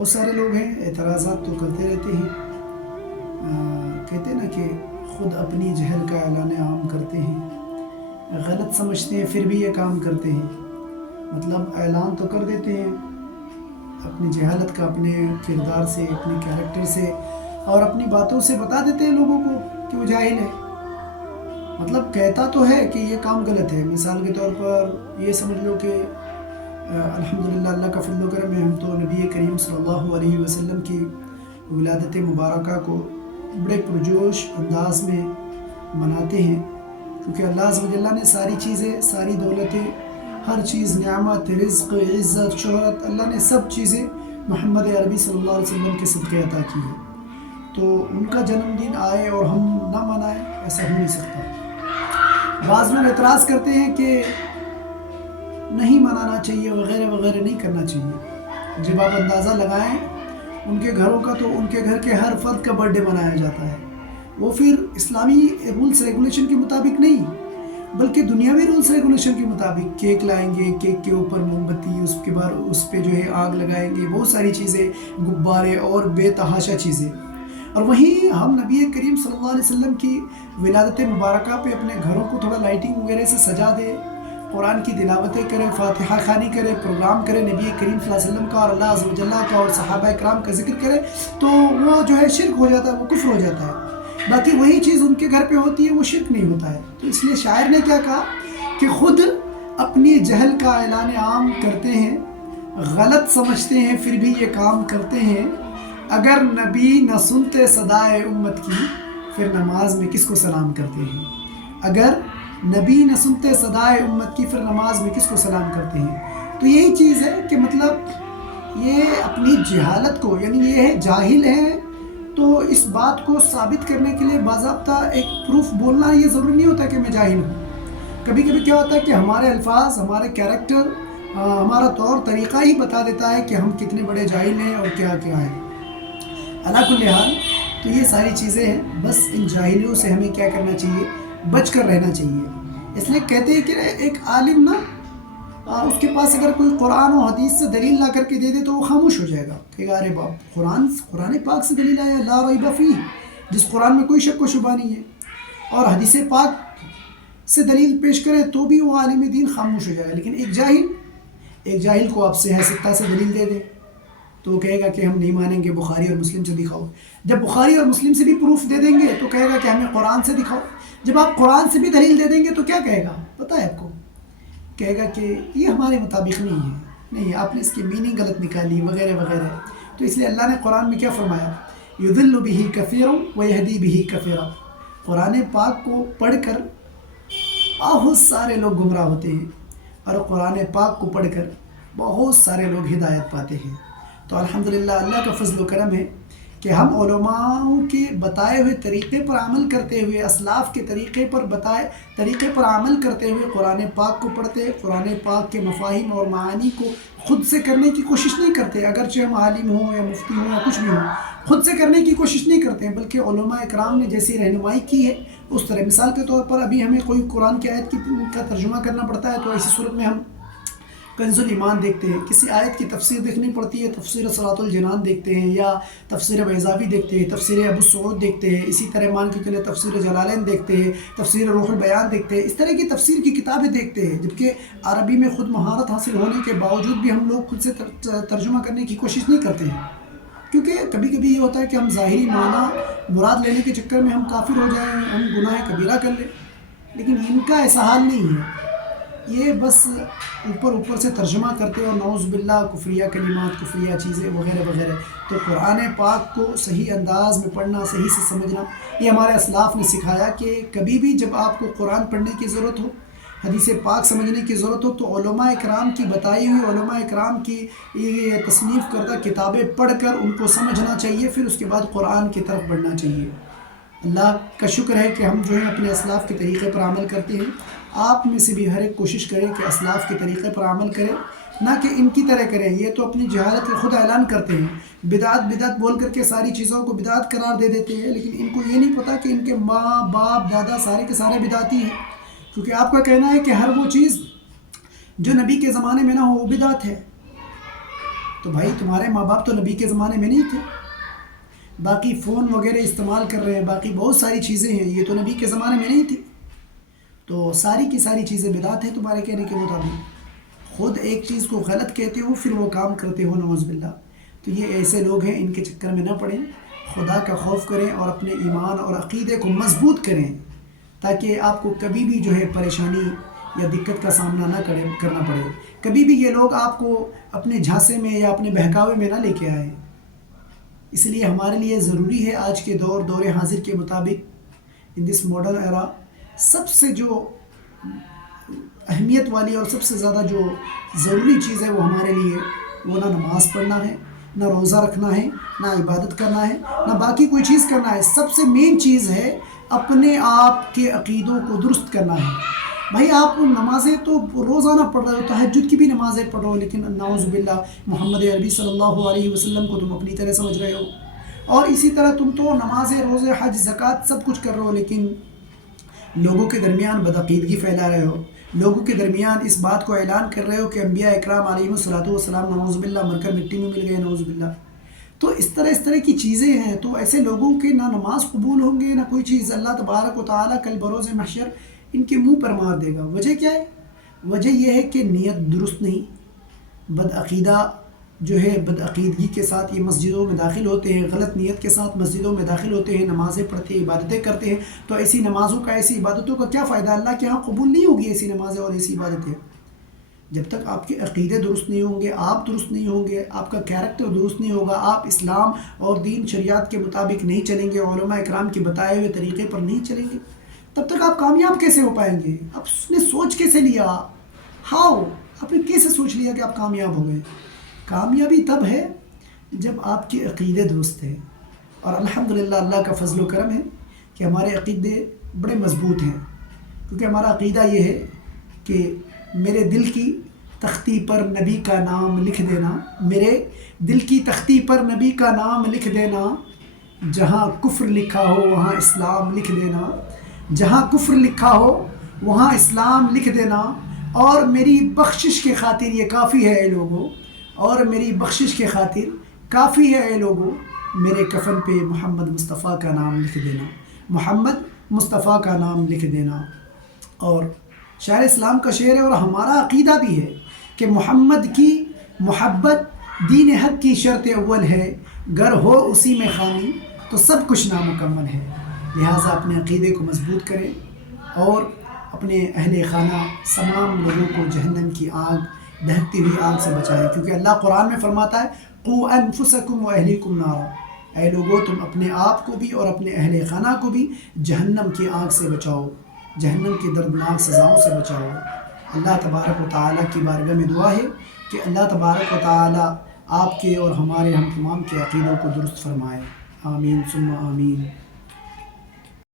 بہت سارے لوگ ہیں اعتراضات تو کرتے رہتے ہیں، کہتے ہیں نا کہ خود اپنی جہل کا اعلان عام کرتے ہیں، غلط سمجھتے ہیں پھر بھی یہ کام کرتے ہیں۔ مطلب اعلان تو کر دیتے ہیں اپنی جہالت کا، اپنے کردار سے، اپنے کیریکٹر سے اور اپنی باتوں سے بتا دیتے ہیں لوگوں کو کہ وہ جاہل ہے۔ مطلب کہتا تو ہے کہ یہ کام غلط ہے۔ مثال کے طور پر یہ سمجھ لو کہ الحمدللہ اللہ کا فضل و کرم ہے، ہم تو نبی کریم صلی اللہ علیہ وسلم کی ولادت مبارکہ کو بڑے پرجوش انداز میں مناتے ہیں، کیونکہ اللہ عز و جل نے ساری چیزیں، ساری دولتیں، ہر چیز، نعمت، رزق، عزت، شہرت، اللہ نے سب چیزیں محمد عربی صلی اللہ علیہ وسلم کے صدقے عطا کی ہے۔ تو ان کا جنم دن آئے اور ہم نہ منائیں، ایسا ہو نہیں سکتا۔ بعض لوگ اعتراض کرتے ہیں کہ نہیں منانا چاہیے وغیرہ وغیرہ، نہیں کرنا چاہیے۔ جب آپ اندازہ لگائیں ان کے گھروں کا، تو ان کے گھر کے ہر فرد کا برتھ ڈے منایا جاتا ہے۔ وہ پھر اسلامی رولز ریگولیشن کے مطابق نہیں، بلکہ دنیاوی رولز ریگولیشن کے مطابق کیک لائیں گے، کیک کے اوپر موم بتی، اس کے بعد اس پہ جو ہے آگ لگائیں گے، بہت ساری چیزیں، غبارے اور بے تحاشا چیزیں۔ اور وہیں ہم نبی کریم صلی اللہ علیہ وسلم کی ولادت مبارکہ پہ اپنے گھروں کو تھوڑا لائٹنگ وغیرہ سے سجا دے، قرآن کی تلاوتیں کرے، فاتحہ خوانی کرے، پروگرام کرے نبی کریم صلی اللہ علیہ وسلم کا اور اللہ عز و جل کا اور صحابہ کرام کا ذکر کرے، تو وہ جو ہے شرک ہو جاتا ہے، وہ کفر ہو جاتا ہے۔ باقی وہی چیز ان کے گھر پہ ہوتی ہے، وہ شرک نہیں ہوتا ہے۔ تو اس لیے شاعر نے کیا کہا کہ خود اپنی جہل کا اعلان عام کرتے ہیں، غلط سمجھتے ہیں پھر بھی یہ کام کرتے ہیں۔ اگر نبی نہ سنتے صدائے امت کی، پھر نماز میں کس کو سلام کرتے ہیں؟ اگر نبی نہ سنتے صدائے امت کی، پھر نماز میں کس کو سلام کرتے ہیں؟ تو یہی چیز ہے کہ مطلب یہ اپنی جہالت کو، یعنی یہ ہے جاہل ہے، تو اس بات کو ثابت کرنے کے لیے باضابطہ ایک پروف بولنا یہ ضروری نہیں ہوتا کہ میں جاہل ہوں۔ کبھی کبھی کیا ہوتا ہے کہ ہمارے الفاظ، ہمارے کیریکٹر، ہمارا طور طریقہ ہی بتا دیتا ہے کہ ہم کتنے بڑے جاہل ہیں اور کیا کیا ہے۔ علا کل حال تو یہ ساری چیزیں ہیں، بس ان جاہلیوں سے ہمیں کیا کرنا چاہیے؟ بچ کر رہنا چاہیے۔ اس لیے کہتے ہیں کہ ایک عالم نا، اس کے پاس اگر کوئی قرآن و حدیث سے دلیل لا کر کے دے دے تو وہ خاموش ہو جائے گا، کہ ارے باپ، قرآن پاک سے دلیل آیا، لا ریب فیہ، جس قرآن میں کوئی شک و شبہ نہیں ہے، اور حدیث پاک سے دلیل پیش کرے تو بھی وہ عالم دین خاموش ہو جائے گا۔ لیکن ایک جاہل کو آپ سے حسدتا سے دلیل دے دے تو وہ کہے گا کہ ہم نہیں مانیں گے، بخاری اور مسلم سے دکھاؤ۔ جب بخاری اور مسلم سے بھی پروف دے دیں گے تو کہے گا کہ ہمیں قرآن سے دکھاؤ۔ جب آپ قرآن سے بھی دلیل دے دیں گے تو کیا کہے گا پتہ ہے آپ کو؟ کہے گا کہ یہ ہمارے مطابق نہیں ہے، نہیں، آپ نے اس کی میننگ غلط نکالی وغیرہ وغیرہ۔ تو اس لیے اللہ نے قرآن میں کیا فرمایا؟ یضل بہ کثیرا ویہدی بہ کثیرا۔ قرآن پاک کو پڑھ کر بہت سارے لوگ گمراہ ہوتے ہیں، اور قرآن پاک کو پڑھ کر بہت سارے لوگ ہدایت پاتے ہیں۔ تو الحمدللہ اللہ کا فضل و کرم ہے کہ ہم علماء کے بتائے ہوئے طریقے پر عمل کرتے ہوئے، اسلاف کے طریقے پر عمل کرتے ہوئے قرآن پاک کو پڑھتے، قرآن پاک کے مفاہیم اور معانی کو خود سے کرنے کی کوشش نہیں کرتے، اگرچہ ہم عالم ہوں یا مفتی ہوں یا کچھ بھی ہوں، خود سے کرنے کی کوشش نہیں کرتے ہیں، بلکہ علماء اکرام نے جیسی رہنمائی کی ہے اس طرح۔ مثال کے طور پر ابھی ہمیں کوئی قرآن کی آیت کا ترجمہ کرنا پڑتا ہے، تو ایسی صورت میں ہم کنز الایمان دیکھتے ہیں، کسی آیت کی تفسیر دیکھنی پڑتی ہے، تفسیر صراط الجنان دیکھتے ہیں، یا تفسیر بیضاوی دیکھتے ہیں، تفسیر ابو سعود دیکھتے ہیں، اسی طرح مان کے چلے تفسیر جلالین دیکھتے ہیں، تفسیر روح البیان دیکھتے ہیں، اس طرح کی تفسیر کی کتابیں دیکھتے ہیں۔ جبکہ عربی میں خود مہارت حاصل ہونے کے باوجود بھی ہم لوگ خود سے ترجمہ کرنے کی کوشش نہیں کرتے ہیں، کیونکہ کبھی کبھی یہ ہوتا ہے کہ ہم ظاہری معنی مراد لینے کے چکر میں ہم کافر ہو جائیں، ہم گناہ کبیرہ کر لیں۔ لیکن ان کا ایسا حال نہیں ہے، یہ بس اوپر سے ترجمہ کرتے اور نعوذ باللہ کفریہ کلمات، کفریہ چیزیں وغیرہ وغیرہ۔ تو قرآن پاک کو صحیح انداز میں پڑھنا، صحیح سے سمجھنا، یہ ہمارے اسلاف نے سکھایا کہ کبھی بھی جب آپ کو قرآن پڑھنے کی ضرورت ہو، حدیث پاک سمجھنے کی ضرورت ہو، تو علماء اکرام کی بتائی ہوئی، علماء اکرام کی یہ تصنیف کردہ کتابیں پڑھ کر ان کو سمجھنا چاہیے، پھر اس کے بعد قرآن کی طرف بڑھنا چاہیے۔ اللہ کا شکر ہے کہ ہم جو ہے اپنے اسلاف کے طریقے پر عمل کرتے ہیں۔ آپ میں سے بھی ہر ایک کوشش کریں کہ اسلاف کے طریقے پر عمل کریں، نہ کہ ان کی طرح کریں۔ یہ تو اپنی جہالت کا خود اعلان کرتے ہیں، بدعت بول کر کے ساری چیزوں کو بدعت قرار دے دیتے ہیں، لیکن ان کو یہ نہیں پتہ کہ ان کے ماں باپ دادا سارے کے سارے بدعتی ہیں، کیونکہ آپ کا کہنا ہے کہ ہر وہ چیز جو نبی کے زمانے میں نہ ہو وہ بدعت ہے۔ تو بھائی تمہارے ماں باپ تو نبی کے زمانے میں نہیں تھے، باقی فون وغیرہ استعمال کر رہے ہیں، باقی بہت ساری چیزیں ہیں، یہ تو نبی کے زمانے میں نہیں تھی، تو ساری کی ساری چیزیں بدعت ہیں تمہارے کہنے کے مطابق۔ خود ایک چیز کو غلط کہتے ہو پھر وہ کام کرتے ہو، نعوذ باللہ۔ تو یہ ایسے لوگ ہیں، ان کے چکر میں نہ پڑیں، خدا کا خوف کریں اور اپنے ایمان اور عقیدے کو مضبوط کریں، تاکہ آپ کو کبھی بھی جو ہے پریشانی یا دقت کا سامنا نہ کرنا پڑے، کبھی بھی یہ لوگ آپ کو اپنے جھانسے میں یا اپنے بہکاوے میں نہ لے کے آئیں۔ اس لیے ہمارے لیے ضروری ہے آج کے دور حاضر کے مطابق، ان دس ماڈرن ایرا، سب سے جو اہمیت والی اور سب سے زیادہ جو ضروری چیز ہے وہ ہمارے لیے، وہ نہ نماز پڑھنا ہے، نہ روزہ رکھنا ہے، نہ عبادت کرنا ہے، نہ باقی کوئی چیز کرنا ہے۔ سب سے مین چیز ہے اپنے آپ کے عقیدوں کو درست کرنا ہے۔ بھائی آپ نمازیں تو روزانہ پڑھ رہے ہو، تہجد کی بھی نمازیں پڑھو، لیکن نعوذ باللہ محمد عربی صلی اللہ علیہ وسلم کو تم اپنی طرح سمجھ رہے ہو، اور اسی طرح تم تو نمازیں، روزے، حج، زکوٰۃ سب کچھ کر رہے ہو، لیکن لوگوں کے درمیان بدعقیدگی پھیلا رہے ہو، لوگوں کے درمیان اس بات کو اعلان کر رہے ہو کہ انبیاء اکرام علیہم الصلوۃ والسلام نعوذ باللہ مر کر مٹی میں مل گئے، نعوذ باللہ۔ تو اس طرح کی چیزیں ہیں، تو ایسے لوگوں کے نہ نماز قبول ہوں گے نہ کوئی چیز، اللہ تبارک و تعالیٰ کل بروز محشر ان کے منہ پر مار دے گا۔ وجہ کیا ہے؟ وجہ یہ ہے کہ نیت درست نہیں، بدعقیدہ جو ہے، بدعقیدگی کے ساتھ یہ مسجدوں میں داخل ہوتے ہیں، غلط نیت کے ساتھ مسجدوں میں داخل ہوتے ہیں، نمازیں پڑھتے ہیں، عبادتیں کرتے ہیں، تو ایسی نمازوں کا، ایسی عبادتوں کا کیا فائدہ؟ اللہ کے ہاں قبول نہیں ہوگی ایسی نمازیں اور ایسی عبادتیں جب تک آپ کے عقیدے درست نہیں ہوں گے، آپ درست نہیں ہوں گے، آپ کا کیریکٹر درست نہیں ہوگا، آپ اسلام اور دین شریعت کے مطابق نہیں چلیں گے، علماء اکرام کے بتائے ہوئے طریقے پر نہیں چلیں گے، تب تک آپ کامیاب کیسے ہو پائیں گے؟ آپ نے سوچ کیسے لیا؟ ہاؤ؟ آپ نے کیسے سوچ لیا کہ آپ کامیاب ہو گئے؟ کامیابی تب ہے جب آپ کے عقیدے درست ہیں، اور الحمدللہ اللہ کا فضل و کرم ہے کہ ہمارے عقیدے بڑے مضبوط ہیں، کیونکہ ہمارا عقیدہ یہ ہے کہ میرے دل کی تختی پر نبی کا نام لکھ دینا، میرے دل کی تختی پر نبی کا نام لکھ دینا، جہاں کفر لکھا ہو وہاں اسلام لکھ دینا، جہاں کفر لکھا ہو وہاں اسلام لکھ دینا، اور میری بخشش کے خاطر یہ کافی ہے اے لوگوں، اور میری بخشش کے خاطر کافی ہے اے لوگوں، میرے کفن پہ محمد مصطفیٰ کا نام لکھ دینا، محمد مصطفیٰ کا نام لکھ دینا۔ اور شاعر اسلام کا شعر ہے، اور ہمارا عقیدہ بھی ہے کہ محمد کی محبت دین حق کی شرط اول ہے، گر ہو اسی میں خامی تو سب کچھ نامکمل ہے۔ لہٰذا اپنے عقیدے کو مضبوط کریں اور اپنے اہل خانہ تمام لوگوں کو جہنم کی آگ، دہکتی ہوئی آگ سے بچائیں، کیونکہ اللہ قرآن میں فرماتا ہے قُوْ أَنفُسَكُمْ وَأَهْلِيكُمْ نَارًا، اے لوگو تم اپنے آپ کو بھی اور اپنے اہل خانہ کو بھی جہنم کی آگ سے بچاؤ، جہنم کی دردناک سزاؤں سے بچاؤ۔ اللہ تبارک و تعالیٰ کی بارگاہ میں دعا ہے کہ اللہ تبارک و تعالیٰ آپ کے اور ہم تمام کے عقیدوں کو درست فرمائے، آمین ثم آمین۔